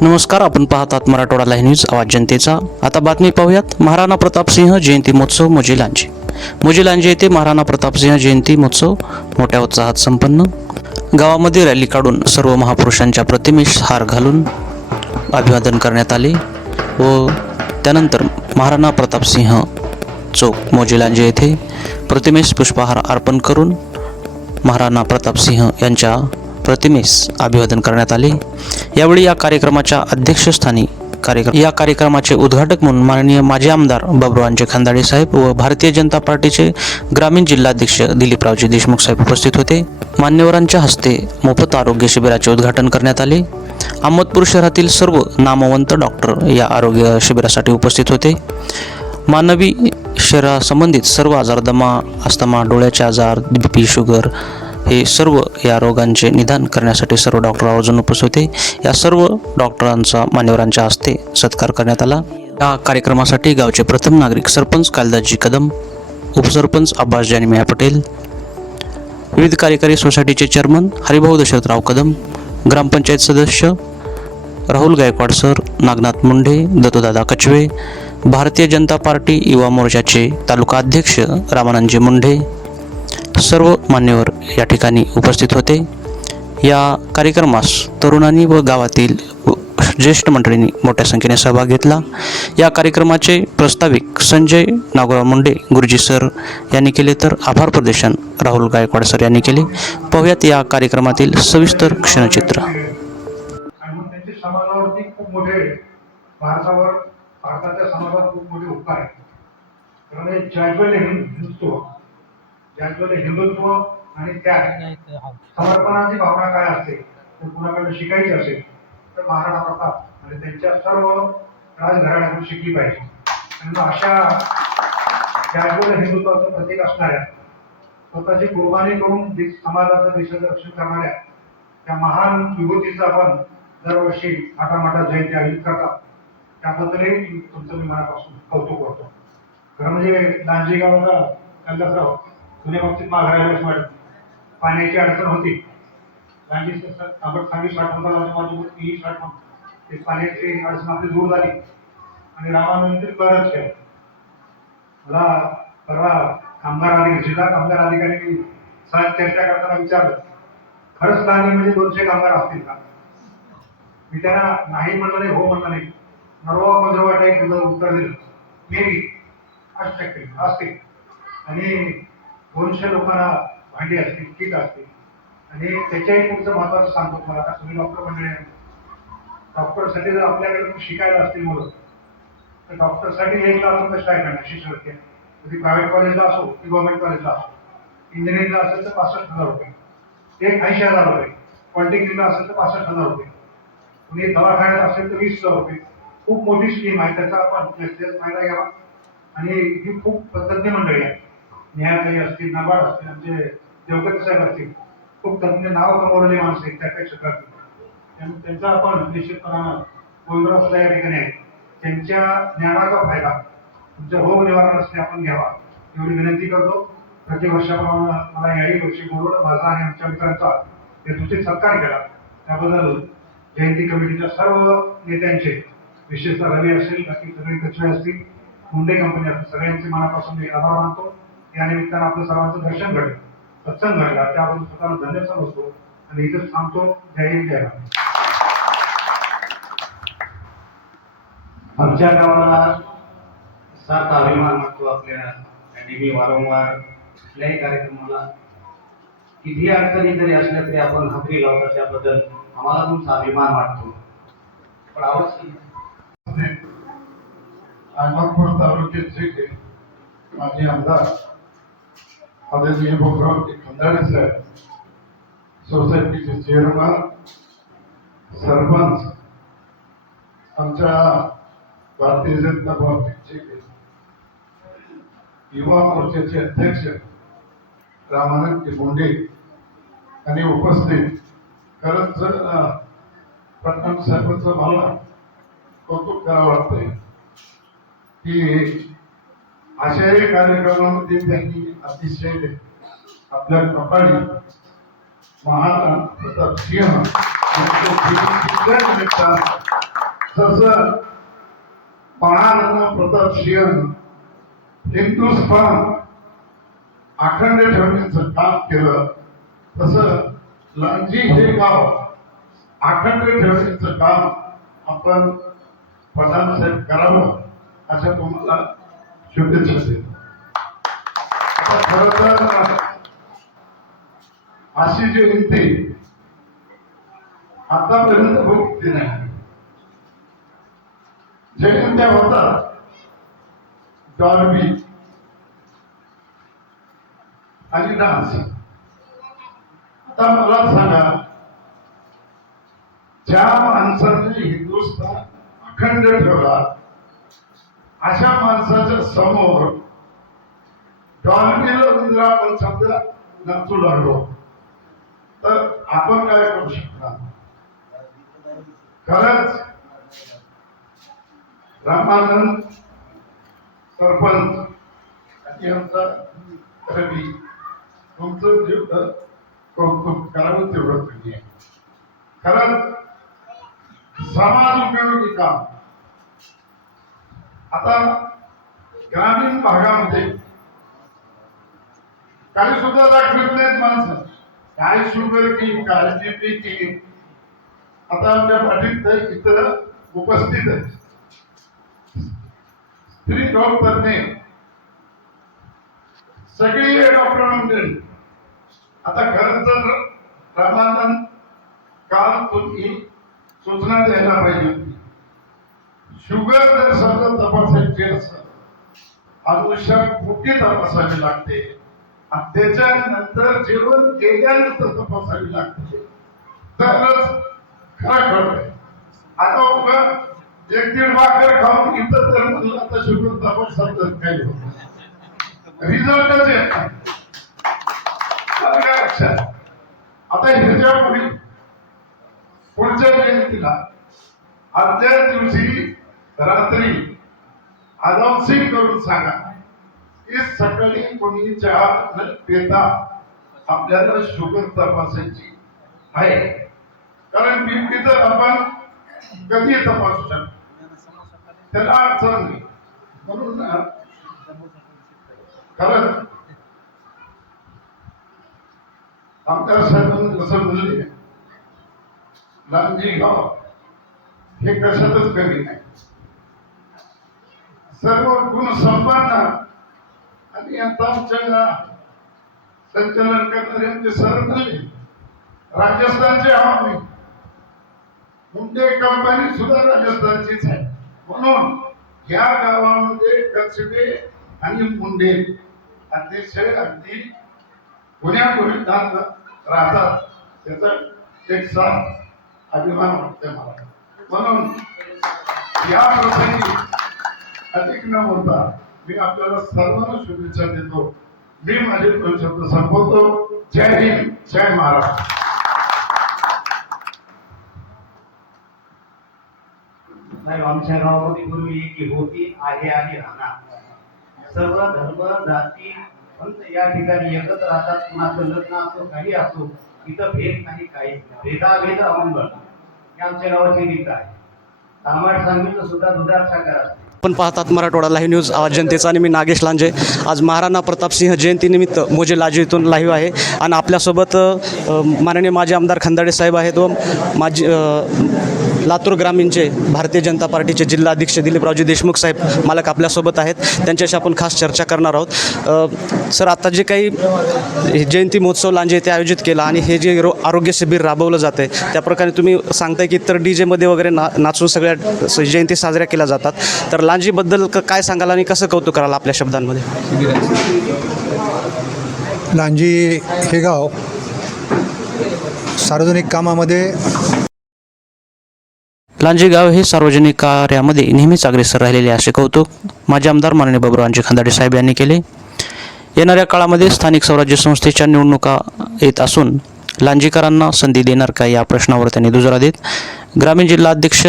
नमस्कार आपण पाहतात मराठवाडा लाईव्ह न्यूज आवाज जनतेचा. आता बातमी पाहूयात महाराणा प्रतापसिंह जयंती महोत्सव मोजीलांजे मोजिलांजे येथे महाराणा प्रतापसिंह जयंती महोत्सव मोठ्या उत्साहात संपन्न. गावामध्ये रॅली काढून सर्व महापुरुषांच्या प्रतिमेस हार घालून अभिवादन करण्यात आले व त्यानंतर महाराणा प्रतापसिंह चौक मोजीलांजे येथे प्रतिमेस पुष्पहार अर्पण करून महाराणा प्रतापसिंह यांच्या प्रतिमेस अभिवादन करण्यात आले. यावेळी या कार्यक्रमाच्या अध्यक्षस्थानी कार्यक्रम या कार्यक्रमाचे उद्घाटक म्हणून माननीय माजी आमदार बाबुरावांचे खंदाडे साहेब व भारतीय जनता पार्टीचे ग्रामीण जिल्हाध्यक्ष दिलीपरावजी देशमुख साहेब उपस्थित होते. मान्यवरांच्या हस्ते मोफत आरोग्य शिबिराचे उद्घाटन करण्यात आले. अहमदपूर शहरातील सर्व नामवंत डॉक्टर या आरोग्य शिबिरासाठी उपस्थित होते. मानवी शरीरासंबंधित सर्व आजार दमा अस्थमा डोळ्याचे आजार बी पी शुगर हे सर्व या रोगांचे निदान करण्यासाठी सर्व डॉक्टर आवर्जून उपस्थित होते. या सर्व डॉक्टरांचा मान्यवरांच्या हस्ते सत्कार करण्यात आला. या कार्यक्रमासाठी गावचे प्रथम नागरिक सरपंच कालिदासजी कदम उपसरपंच अब्बास जानिमिया पटेल विविध कार्यकारी सोसायटीचे चेअरमन हरिभाऊ दशरथराव कदम ग्रामपंचायत सदस्य राहुल गायकवाड सर नागनाथ मुंढे दत्तदादा कचवे भारतीय जनता पार्टी युवा मोर्चाचे तालुका अध्यक्ष रामानंदजी मुंढे सर्व मान्यवर या ठिकाणी उपस्थित होते. या कार्यक्रमास तरुणांनी व गावातील ज्येष्ठ मंडळींनी मोठ्या संख्येने सहभाग घेतला. या कार्यक्रमाचे प्रस्ताविक संजय नागोराव मुंडे गुरुजी सर यांनी केले तर आभार प्रदर्शन राहुल गायकवाड सर यांनी केले. पाहुयात या कार्यक्रमातील सविस्तर क्षणचित्र. खूप मोठे भारतावर भारताच्या समाजावर खूप मोठे उपकार आहेत कारण हे ज्याज्वल्य हिंदुत्व. ज्याज्वल्य हिंदुत्व आणि त्याग समर्पणाची भावना काय असते तर कुणाकडे शिकायची असेल तर महाराणा प्रताप आणि त्यांच्या सर्व राजघराण्यातून शिकली पाहिजे. आणि अशा ज्याज्वल्य हिंदुत्वाचं प्रतीक असणाऱ्या स्वतःची कुर्बानी करून समाजाचं देशाचं रक्षण करणाऱ्या त्या महान विभूतीचं आपण दरवर्षी आटामाटा जयंती आयोजित करतात. त्याबद्दलही तुमचं मी मनापासून कौतुक करतो. खरं म्हणजे लांजी गावाला कल्लासराव जुन्या बाबतीत माघारायला वाटत पाण्याची अडचण होती. लांजी ताबड साठवता साठवण माझी ही साठवण ते पाण्याची अडचण आपली दूर झाली. आणि रामानंतर परत केलं मला परवा कामगार अधिकारी जिल्हा कामगार अधिकारी सहज चर्चा करताना विचारलं. खरंच लहान म्हणजे दोनशे कामगार असतील का? मी त्यांना नाही म्हणलं नाही हो म्हणलं नाही. नरवा पंधरवा टाईप उत्तर दिलं. मेबी असू शकते असतील आणि दोनशे लोकांना भांडी असतील किट असतील. आणि त्याच्याही पुढचं महत्वाचं सांगतो तुम्हाला. आता तुम्ही डॉक्टर म्हणजे डॉक्टरसाठी जर आपल्याकडे शिकायला असतील मुलं तर डॉक्टरसाठी हे लाख कसं स्टाय करणार शिष्यवृत्ती कधी प्रायव्हेट कॉलेजला असो की गव्हर्नमेंट कॉलेजला असो. इंजिनिअरिंगला असेल तर पासष्ट हजार रुपये. एक ऐंशी हजार रुपये. पॉलिटेक्निकला असेल तर पासष्ट हजार रुपये. कुणी दवाखान्यात असेल तर वीस हजार रुपये. खूप मोठी स्कीम आहे त्याचा आपण फायदा घ्यावा आणि ही खूप तज्ज्ञ मंडळी आहे. न्यायालय असतील नाबाड असतील आमचे देवगत साहेब असतील खूप तज्ञ नाव कमवलेले माणसं आहेत त्या त्या क्षेत्रातील त्यांचा आपण निश्चितपणानं गोंधळ सुद्धा या ठिकाणी त्यांच्या ज्ञानाचा फायदा तुमच्या रोग निवारण असते आपण घ्यावा एवढी विनंती करतो. प्रतिवर्षाप्रमाणे मला याही वर्षी बोलवलं माझा आणि आमच्या मित्रांचा हेतूचे सत्कार केला. त्याबद्दल जयंती कमिटीच्या सर्व नेत्यांचे विशेषतः रवी असेल बाकी सगळे कचरे असतील मुंडे कंपनी असतील सगळ्यांचे मनापासून मी आभार मानतो. या निमित्तानं आपलं सर्वांचं दर्शन घडलं. सत्संग घडला. त्याबद्दल स्वतःला धन्यवाद समजतो आणि इथंच थांबतो. जय हिंद जय आमच्या गावाला सारखा अभिमान वाटतो आपल्या. आणि मी वारंवार कुठल्याही कार्यक्रमाला किती अडचणी जरी असल्या तरी आपण हजेरी लावतात त्याबद्दल आम्हाला तुमचा अभिमान वाटतो. पण आवाज अहमदपूर तालुक्याचे माजी आमदार आदरणीय भोगराव खंदाडे साहेब सोसायटीचे चेअरमन सरपंच आमच्या भारतीय जनता पार्टीचे युवा मोर्चाचे अध्यक्ष रामानंद मुंडे आणि उपस्थित खरंच अं, पटणा साहेबांचं मला कौतुक करावं वाटतंय की अशाही कार्यक्रमामध्ये त्यांनी अतिशय आपल्या कपाळी महान प्रताप सिंह तसं महाराणा प्रताप सिंह हिंदुस्थान अखंड ठेवण्याचं काम केलं तसं लांजी हे गाव अखंड ठेवण्याचं काम आपण प्रधान साहेब करावं अशा तुम्हाला शुभेच्छा असेल. आता तर अशी जयंती आतापर्यंत भोगती नाही. जयंत्या होतात डॉल्बी आणि डान्स. आता मला सांगा ज्या माणसाने हिंदुस्थान अखंड ठेवला अशा माणसाच्या समोर डॉल्बीला जर आपण समजा नाचू लागलो तर आपण काय करू शकणार? खरंच रामानंद सरपंच यांचा रवी तुमचं जेवढं कौतुक करावं तेवढं तुम्ही. खरंच समाज उपयोगी काम. आता ग्रामीण भागामध्ये काही सुद्धा दाखवत नाहीत माणसं. काय शुगर की काय की आता आमच्या पाठीत इतर उपस्थित आहे स्त्री रोग तज्ञ. सगळी डॉक्टर म्हणजे आता खरं तर रामानंद काल तुम्ही सूचना द्यायला पाहिजे. शुगर जर समजा तपासायची असेल अनुषात कुठे तपासावी लागते. आणि त्याच्यानंतर जेवण केल्यानंतर तपासावी लागते. तरच खरं कळत आता उगा एक दीड भाकर खाऊन इथं तर म्हणलं आता शुगर तपासायचं काही होत रिझल्टच येत नाही. लक्षात? आता ह्याच्या पुढे पुढच्या जयंतीला आदल्या दिवशी रात्री अनाउन्सिंग करून सांगा. की सकाळी कोणी चहा न पिता आपल्याला शुगर तपासायची आहे. कारण बीपी तर आपण कधी तपासू शकतो त्याला अडचण नाही. म्हणून ना, खरंच आमदार साहेबांनी जसं म्हणले लांजी गाव हे कशातच कमी नाही. सर्व गुण संपन्न. आणि आता आमच्या संचलन करणारे आमचे सर झाले राजस्थानचे मुंडे कंपनी सुद्धा राजस्थानचीच आहे. म्हणून या गावामध्ये कचबे आणि मुंडे अतिशय अगदी पुण्या राहतात. त्याचा एक साथ अभिमान वाटतोय मला. म्हणून या प्रसंगी अधिक न होता मी आपल्याला सर्वांना शुभेच्छा देतो. मी माझे दोन शब्द संपवतो. जय हिंद जय महाराष्ट्र. साहेब आमच्या गावामध्ये पूर्वी एकी होती आहे आणि राहणार सर्व धर्म जाती पंत या ठिकाणी एकत्र राहतात. कुणाचं लग्न असो काही असो इथं भेद नाही काही भेदाभेद अमंगळ. हे आमच्या गावाची रीत आहे. तांबट सांगितलं सुद्धा दुधात साखर असते. आपण पाहतात मराठवाडा लाईव्ह न्यूज आवाज जनतेचा आणि मी नागेश लांजे. आज महाराणा प्रतापसिंह जयंतीनिमित्त मोजे लाजे इथून लाईव्ह आहे. आणि आपल्यासोबत माननीय माजी आमदार खंदाडे साहेब आहेत व माजी लातूर ग्रामीणचे भारतीय जनता पार्टीचे जिल्हाध्यक्ष दिलीपरावजी देशमुख साहेब मालक आपल्यासोबत आहेत. त्यांच्याशी आपण खास चर्चा करणार आहोत. सर आता जे काही जयंती महोत्सव लांजे येथे आयोजित केला आणि हे जे रो आरोग्य शिबिर राबवलं जातं आहे त्याप्रकारे तुम्ही सांगताय की इतर डी जेमध्ये वगैरे ना नाचून सगळ्या जयंती साजऱ्या केल्या जातात. तर लांजीबद्दल क- काय सांगाल आणि कसं कौतुक कराल आपल्या शब्दांमध्ये? लांजी हे गाव सार्वजनिक कामामध्ये लांजी गाव हे सार्वजनिक कार्यामध्ये नेहमीच अग्रेसर राहिलेले असे कौतुक माजी आमदार माननीय बाबुरावांचे खंदाडे साहेब यांनी केले. येणाऱ्या काळामध्ये स्थानिक स्वराज्य संस्थेच्या निवडणुका येत असून लांजीकरांना संधी देणार का या प्रश्नावर त्यांनी दुजोरा देत ग्रामीण जिल्हा अध्यक्ष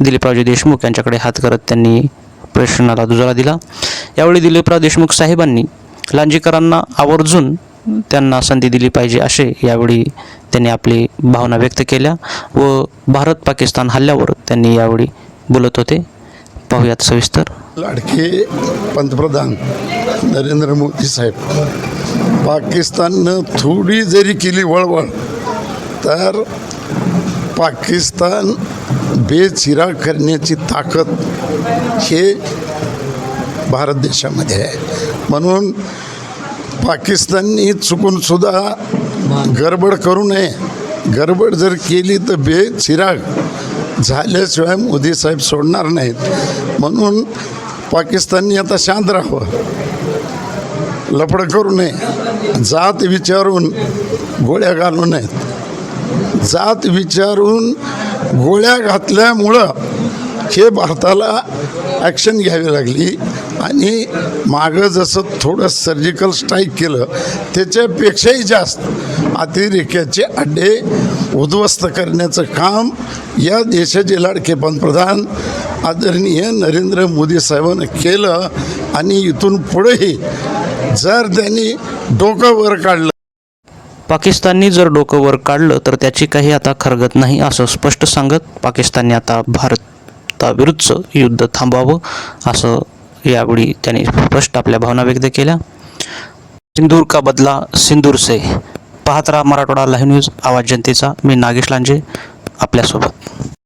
दिलीपरावजी देशमुख यांच्याकडे हात करत त्यांनी प्रश्नाला दुजोरा दिला. यावेळी दिलीपराव देशमुख साहेबांनी लांजीकरांना आवर्जून त्यांना संधी दिली पाहिजे असे यावेळी त्यांनी आपली भावना व्यक्त केल्या व भारत पाकिस्तान हल्ल्यावर त्यांनी यावेळी बोलत होते. पाहुयात सविस्तर. लाडके पंतप्रधान नरेंद्र मोदी साहेब पाकिस्ताननं थोडी जरी केली वळवळ तर पाकिस्तान बेचिराग करण्याची ताकद हे भारत देशामध्ये आहे. म्हणून पाकिस्ताननी चुकूनसुद्धा गडबड करू नये. गडबड जर केली तर बेचिराग झाल्याशिवाय मोदी साहेब सोडणार नाहीत. म्हणून पाकिस्ताननी आता शांत राहावं. लपड करू नये. जात विचारून गोळ्या घालू नयेत. जात विचारून गोळ्या घातल्यामुळं हे भारताला ॲक्शन घ्यावी लागली. आणि मागं जसं थोडं सर्जिकल स्ट्राईक केलं त्याच्यापेक्षाही जास्त अतिरेक्याचे अड्डे उद्ध्वस्त करण्याचं काम या देशाचे लाडके पंतप्रधान आदरणीय नरेंद्र मोदी साहेबांनं केलं. आणि इथून पुढेही जर त्यांनी डोकं वर काढलं. पाकिस्ताननी जर डोकं वर काढलं तर त्याची काही आता खरगत नाही असं स्पष्ट सांगत पाकिस्तानने आता भारत भारताविरुद्धचं युद्ध थांबवावं असं यावेळी त्यांनी स्पष्ट आपल्या भावना व्यक्त केल्या. सिंदूर का बदला? सिंदूर से. पाहत राहा मराठवाडा लाईव्ह न्यूज आवाज जनतेचा. मी नागेश लांजे आपल्यासोबत.